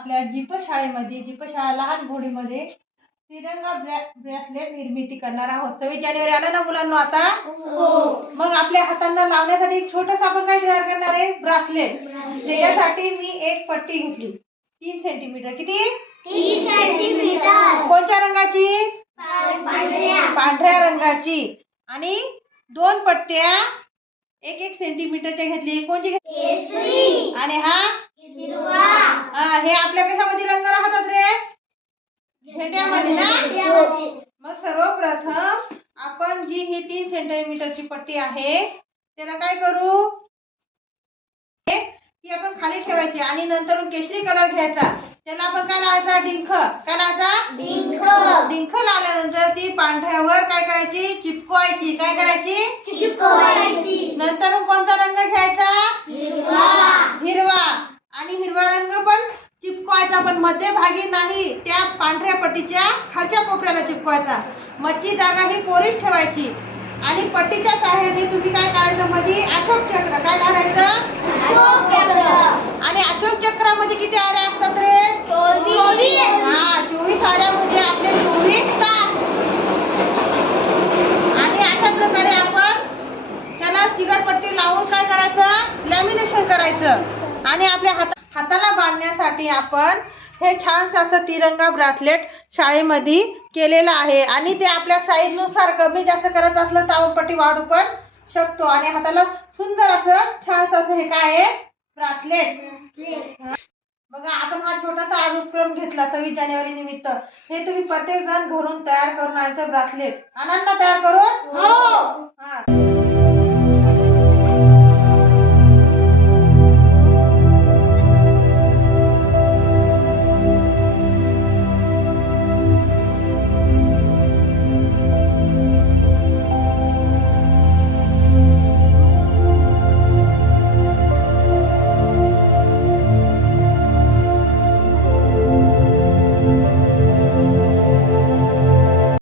आपल्या जीप शाळेमध्ये जीप शाळा लहान घोडीमध्ये तिरंगा ब्रेसलेट निर्मिती करणार आहोत। 26 जानेवारी आला ना मुलांना आता? मग आपल्या हातांना लावण्यासाठी एक छोटस आपण काय तयार करणार आहे? ब्रेसलेट। त्याच्यासाठी मी एक पट्टी घेतली 3 सेंटीमीटर। किती? 3 सेंटीमीटर। कोणत्या रंगाची? पांढऱ्या रंगाची। आणि 2 पट्ट्या 1-1 सेंटीमीटरच्या घेतली। कोणती? केशरी। आणि हा हिरवा। हे आपल्या कशामध्ये रंग राहतात रे? झेंड्यामध्ये ना? मग सर्वप्रथम आपण जी ही 3 सेंटीमीटरची पट्टी आहे त्याला काय करू? ती आपण खाली ठेवायची आणि नंतर केशरी कलर घ्यायचा। त्याला आपण काय लावायचा? डिंख। काय लावायचा? डिंख। डिंख लावल्यानंतर ती पांढऱ्यावर काय करायची? चिपकवायची। काय करायची? चिपकवायची। नंतर कोणता रंग घ्यायचा? हिरवा। हिरवा। आणि हिरवा रंग पण चिपकवायचा, पण मध्यभागी नाही, त्या पांढऱ्या पट्टीच्या खालच्या कोपऱ्याला चिपकवायचा। मधची जागा ही कोरीच ठेवायची आणि पट्टीच्या सहाय्याने तुम्ही काय करायचं? मध्ये अशोक चक्र काय काढायचं? अशोक चक्र। आणि अशोक चक्रामध्ये किती आऱ्या असतात रे? 24। हा, 24 आऱ्या म्हणजे आपले 24 तास। आणि अशा प्रकारे आपण त्याला चिकटपट्टी लावून काय करायचं? लॅमिनेशन करायचं। आणि आपल्या हाताला बांधण्यासाठी आपण हे छान असं तिरंगा ब्रेसलेट शाळेमध्ये केलेलं आहे। आणि ते आपल्या साईज नुसार कमी जास्त करायचं असलं तर आपण पट्टी वाढू पण शकतो। आणि हाताला सुंदर असं छान असं हे काय आहे? ब्रेसलेट। बघा, आपण हा छोटासा आज उपक्रम घेतला 26 जानेवारी निमित्त। हे तुम्ही प्रत्येक जण घरून तयार करून आणायचं ब्रेसलेट। आणाल ना तयार करून? हो। हा।